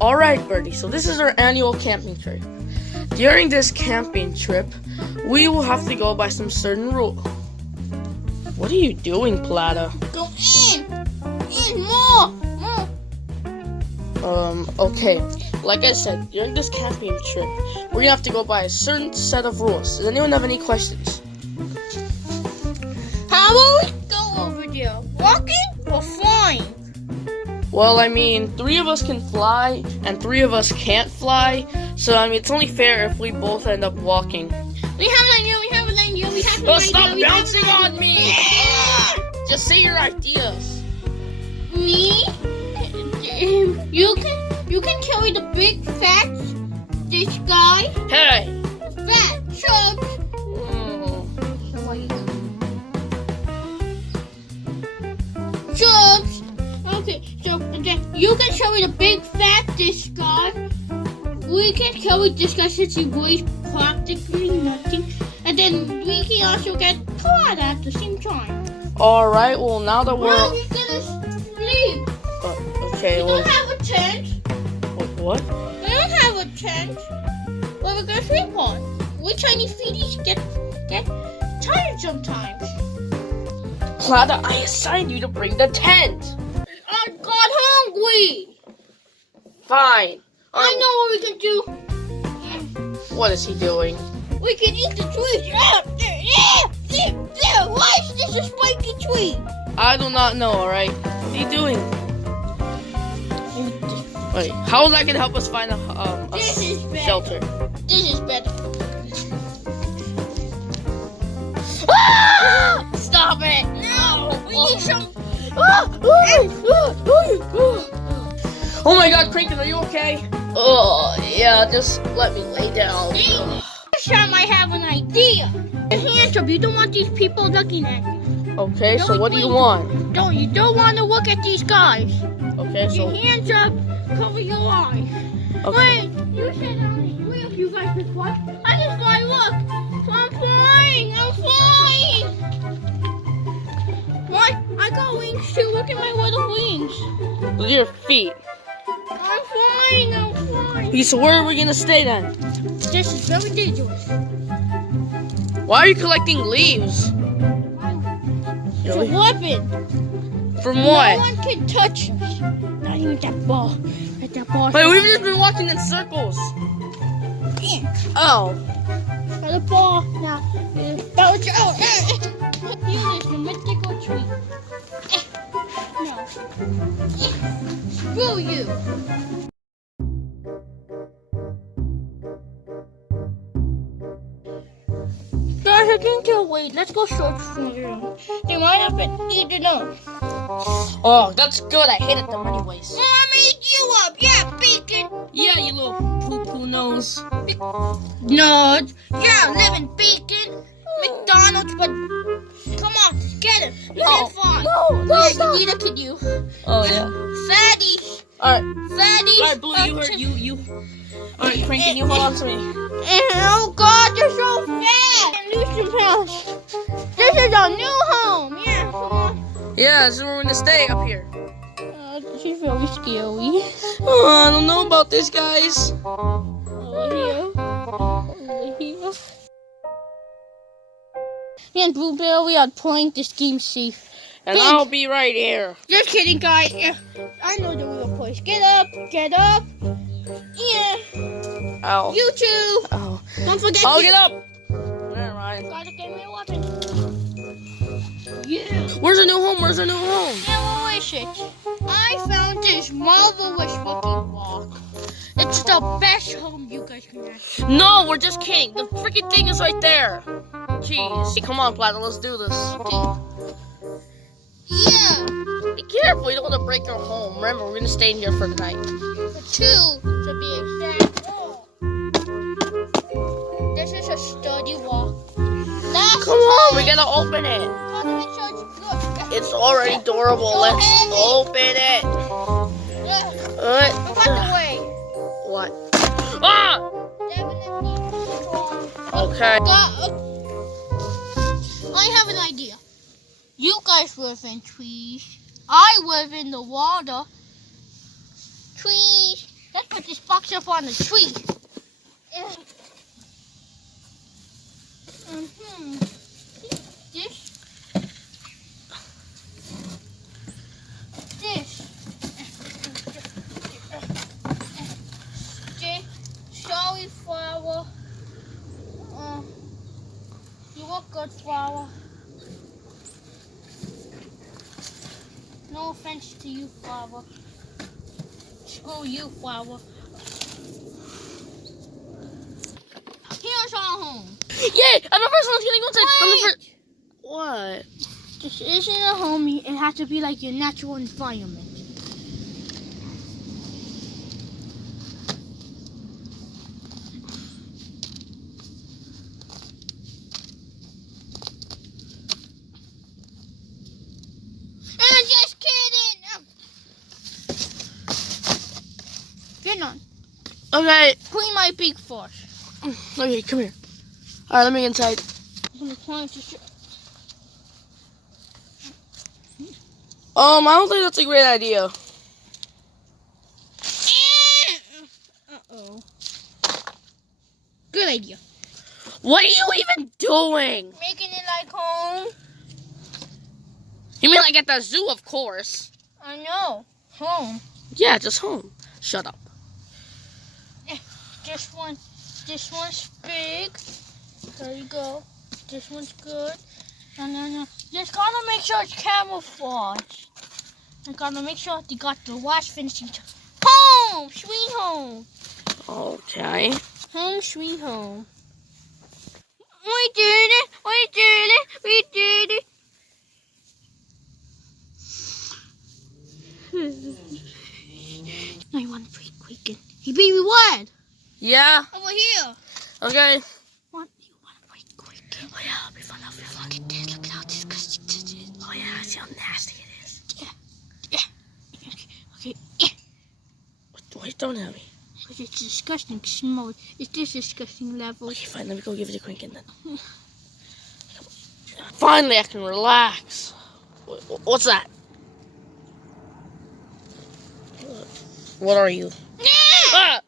Alright, Birdie, so this is our annual camping trip. During this camping trip, we will have to go by some certain rule. What are you doing, Plata? Go in! In more! Okay. Like I said, during this camping trip, we're gonna have to go by a certain set of rules. Does anyone have any questions? How will we go over there? Walking or flying? Well, I mean, 3 of us can fly, and 3 of us can't fly. So, I mean, it's only fair if we both end up walking. We have an idea, we have an idea, we have an Oh, idea. stop bouncing on me! Just say your ideas. Me? You can carry the big fat, this guy. Hey! Fat chubs. Chubs. Okay, so then you can carry the big fat, this guy. We can carry this guy since he weighs practically nothing. And then we can also get Plata at the same time. Alright, well, now that we're... Now we're gonna sleep. Okay, We well... don't have a tent. What? We don't have a tent. Where we're gonna sleep on. We tiny feeties get tired sometimes. Plata, I assigned you to bring the tent. I got hungry. Fine. I know what we can do. What is he doing? We can eat the trees. Why is this a spiky tree? I do not know, alright? What are you doing? Wait, how is that going to help us find a This is better. shelter? This is better. Stop it! No, we need some. Oh my god, Crinkle, are you okay? Oh, yeah, just let me lay down. This time I have an idea. Your hands up. You don't want these people looking at you. Okay, so what do you want? You don't want to look at these guys. Okay, so... Your hands up. Cover your eyes. Okay. Wait, you said only 3 of you guys could fly. I can fly, look. I'm flying. What? I got wings too. Look at my little wings. With your feet. I'm flying. Okay, so where are we gonna stay then? This is very dangerous. Why are you collecting leaves? It's a weapon. From what? No one can touch us. Not even that ball. That ball. Wait, we've just been walking in circles. Oh. Got a ball now. Bounce out. Here is the mythical tree. No. Screw you. Guys, I think they'll wait. Let's go search for them. They might have been eaten up. Oh, that's good. I hated them anyways. Mom ate you up. Yeah, bacon. Yeah, you little poo-poo nose. No. Yeah, living bacon. McDonald's, but come on, get him. No, fine. no, Yeah, stop. neither can you. Oh, yeah. Fatties. Alright. Fatties. Alright, Blue, you. Alright, Crank, can you hold on to me? Oh, God, you're so fat. Lose some pounds. This is our new home. Yeah, come on. Yeah, this is where we're gonna stay, up here. She's very scary. Oh, I don't know about this, guys. Over here. Me and Blueberry are playing this game safe. And I'll be right here. Just kidding, guys. Yeah, I know the real place. Get up. Yeah. Ow. You too. Ow. Don't forget. I'll get up. Never mind. Gotta get me a weapon. Yeah. Where's our new home? Yeah, where is it? I found this marvelous looking rock. It's the best home you guys can have. No, we're just kidding. The freaking thing is right there. Jeez. Hey, come on, Plata, let's do this. Okay. Yeah. Be careful, you don't want to break our home. Remember, we're gonna stay in here for the night. 2 to be exact. This is a sturdy wall. Come on, we gotta open it. It's already durable. Let's open it. Look at the way. What? Ah! Okay. I have an idea. You guys live in trees. I live in the water. Trees. Let's put this box up on the tree. This. Sorry, flower. You look good, flower. No offense to you, flower. Screw you, flower. Here's our home. Yay! I'm the first one getting inside. I'm the first. What? This isn't a home. It has to be like your natural environment. I'm just kidding. Get on. Okay. Clean my beak first. Okay, come here. All right, let me get inside. I'm gonna climb to I don't think that's a great idea. Uh-oh. Good idea. What are you even doing? Making it like home. You mean like at the zoo, of course. I know. Home. Yeah, just home. Shut up. This one's big. There you go. This one's good. No. Just gotta make sure it's camouflage. I gotta make sure they got the last finishing touch. Home! Sweet home. Okay. Home, sweet home. We did it! We did it! We did it! I want to break quick. Hey, baby, what? Yeah. Over here. Okay. What do you want to break quick? Oh yeah, it'll be fun. It'll be fun. Look at this. Look at how disgusting this is. Oh yeah, see how nasty it is. Yeah. Okay. Why are you throwing it at me? Because it's disgusting smell. It's this disgusting level. Okay, fine. Let me go give it a quick then. Finally, I can relax. What's that? What are you? Ah!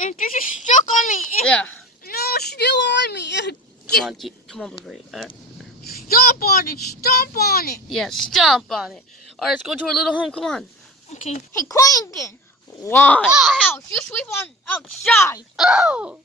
And this is stuck on me. Yeah. No, it's still on me. Come on, baby. Stomp on it. Stomp on it. Yeah, stomp on it. All right, let's go to our little home. Come on. Okay. Hey, Quentin. What? House. You sleep on outside. Oh.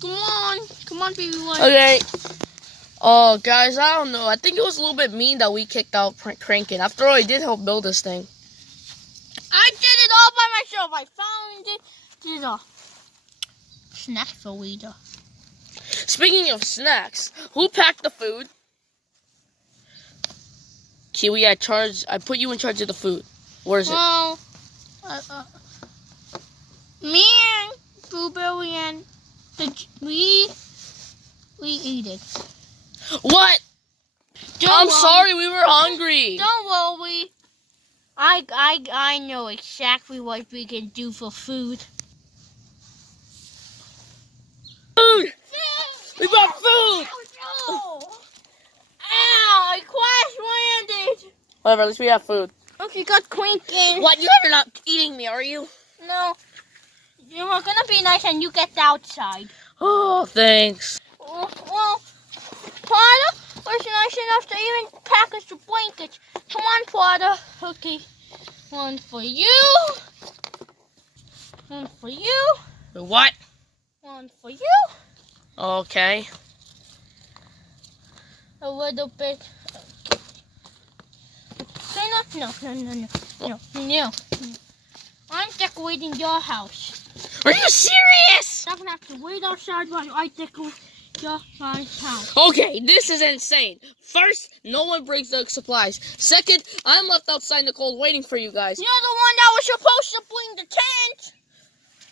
Come on, baby one. Okay. Oh, guys, I don't know. I think it was a little bit mean that we kicked out Crankin. After all, he did help build this thing. I did it all by myself. I found it. Did a snack for Weeder. Speaking of snacks, who packed the food? Kiwi, I put you in charge of the food. Where is it? Well, me and Blueberry and we eat it. What? I'm sorry, we were hungry. Don't worry. I know exactly what we can do for food. Food! We brought food! Oh, no! Ow! I crash landed! Whatever, at least we have food. Okay, got Quinkin. What? You are not eating me, are you? No. You're gonna be nice and you get outside. Oh, thanks. Well, Plata was nice enough to even pack us the blankets. Come on, Plata. Okay. One for you. One for you. What? One for you. Okay. A little bit. No. I'm decorating your house. Are you serious? I'm gonna have to wait outside while I decorate your house. Okay, this is insane. First, no one brings the supplies. Second, I'm left outside in the cold waiting for you guys. You're the one that was supposed to bring the tent.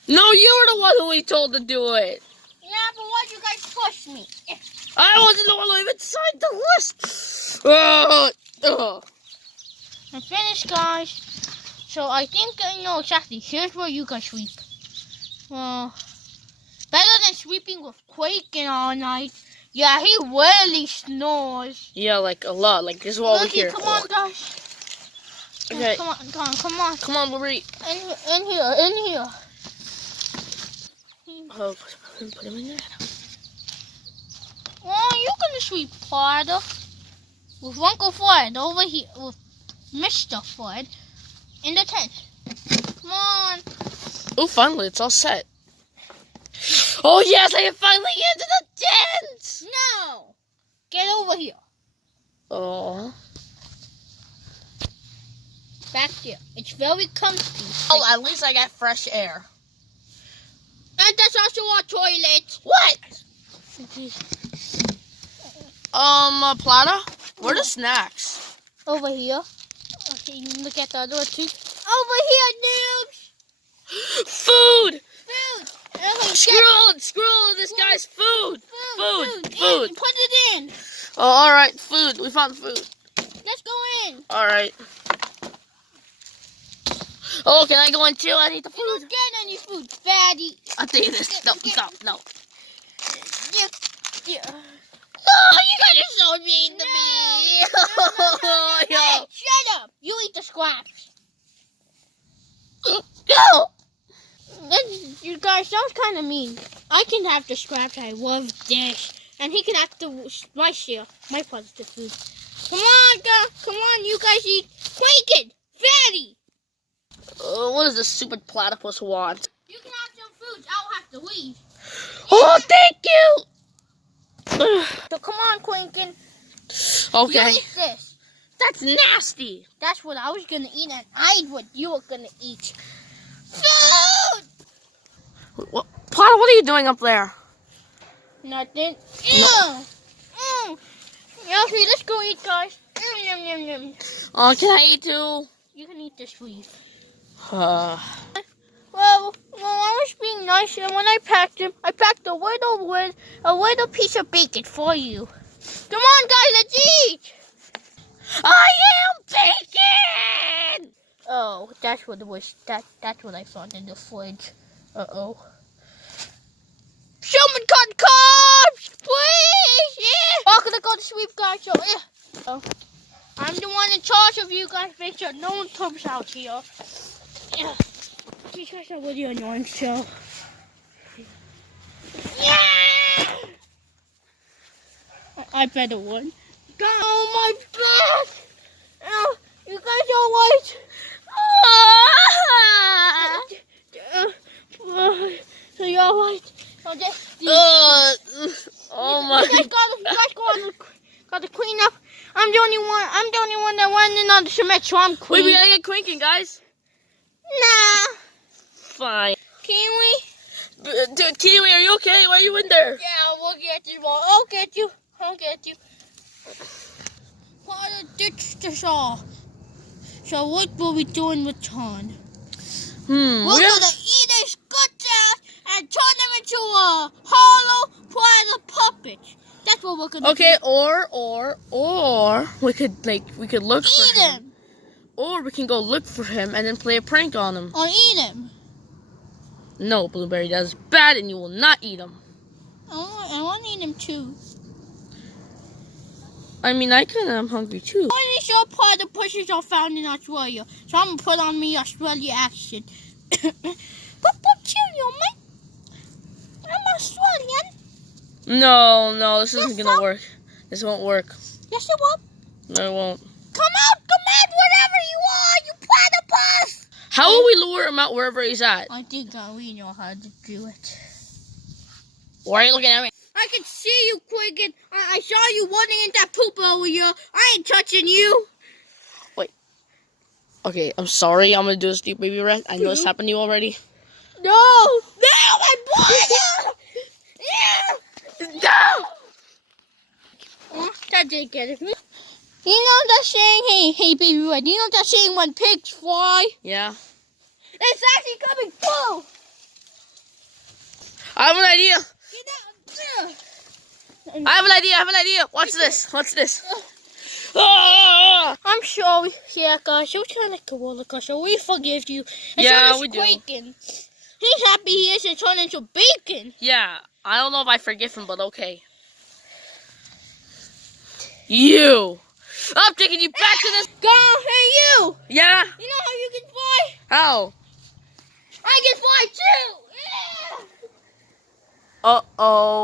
No, you were the one who we told to do it. Yeah, but why'd you guys push me? I wasn't the one who even signed the list. I'm finished, guys. So I think I know exactly. Here's where you guys sleep. Well, better than sleeping with Quaking all night. Yeah, he really snores. Yeah, like a lot. Like this is all we hear. Come on, guys. Okay. Come on, come on. Come on, Blueberry. In here. Oh, put him in there. Oh, you gonna sweep Plata with Uncle Fred over here with Mr. Fred in the tent. Come on. Oh, finally, it's all set. Oh, yes, I can finally get into the tent! No. Get over here. Oh. Back there. It's very comfy. Oh, at least I got fresh air. And that's also our toilet. What? Plata? Where are the snacks? Over here. Okay, you can look at the other one too. Over here, noobs. Food! Food. Okay, Screw this guy's food! Food! Put it in. Oh, alright, food. We found food. Let's go in. Alright. Oh, can I go in too? I need the You food. don't get any food, fatty. I'll take this. No. Yeah. Oh, you guys are so mean to me. Hey, shut up. You eat the scraps. No. You guys, that was kind of mean. I can have the scraps. I love this. And he can have the rice share. My part's the food. Come on, you guys eat. Quaking, fatty. What does this stupid platypus want? You can have some food. I'll have to leave. Oh, thank you. So come on, Quinkin. Okay. You eat this. That's nasty. That's what I was gonna eat, and I ate what you were gonna eat. Food. What, Plata, what are you doing up there? Nothing. No. Okay, let's go eat, guys. Yum. Oh, can I eat too? You can eat this, please. Uh, Well, I was being nice, and when I packed a little piece of bacon for you. Come on, guys, let's eat. I am bacon! Oh, that's what it was. That's what I found in the fridge. Uh-oh. Someone cut carbs, please. Yeah. I'm gonna go to sleep, guys. So, yeah. Oh, I'm the one in charge of you guys. Make sure no one comes out here. Yeah. You guys are really annoying, so. Yeah. I better win. Oh, my back. Oh, you guys are right. So you're right. Oh my. You guys got to clean up. I'm the only one that went in on the cement, so I'm clean. Wait, we gotta get cranking, guys. Nah. Fine. Can we? Dude, Kiwi, are you okay? Why are you in there? Yeah, we'll get you. I'll get you. What a ditch this all. So what will we doing with Ton? We're gonna eat his guts out and turn him into a hollow Plata puppet. That's what we're gonna do. Okay, or we could look for Eat him. Or we can go look for him and then play a prank on him. Or eat him. No, Blueberry, that is bad and you will not eat him. Oh, I want to eat him too. I mean, I kinda am hungry too. Only sure Plata pushes are found in Australia, so I'm gonna put on me Australia accent. But you, mate. I'm Australian. No, this isn't gonna work. This won't work. Yes, it will. No, it won't. Come out, wherever you are, you platypus! How will we lure him out wherever he's at? I think we know how to do it. Why are you looking at me? I can see you, Quicken. I saw you running in that poop over here. I ain't touching you. Okay, I'm sorry. I'm gonna do this deep baby rest. I know this happened to you already. No, my boy! No! That didn't get it. You know that saying, hey, baby red, you know that saying when pigs fly? Yeah. It's actually coming through. I have an idea. Get I have an idea. Watch this. Ah! I'm sorry. Yeah, guys, you're trying to roller coaster. We forgive you. And Yeah, so we do. Quaking. He's happy he isn't turned into bacon. Yeah, I don't know if I forgive him, but okay. You. I'm taking you back to this. Go, hey you! Yeah. You know how you can fly? How? I can fly too! Yeah! Uh-oh.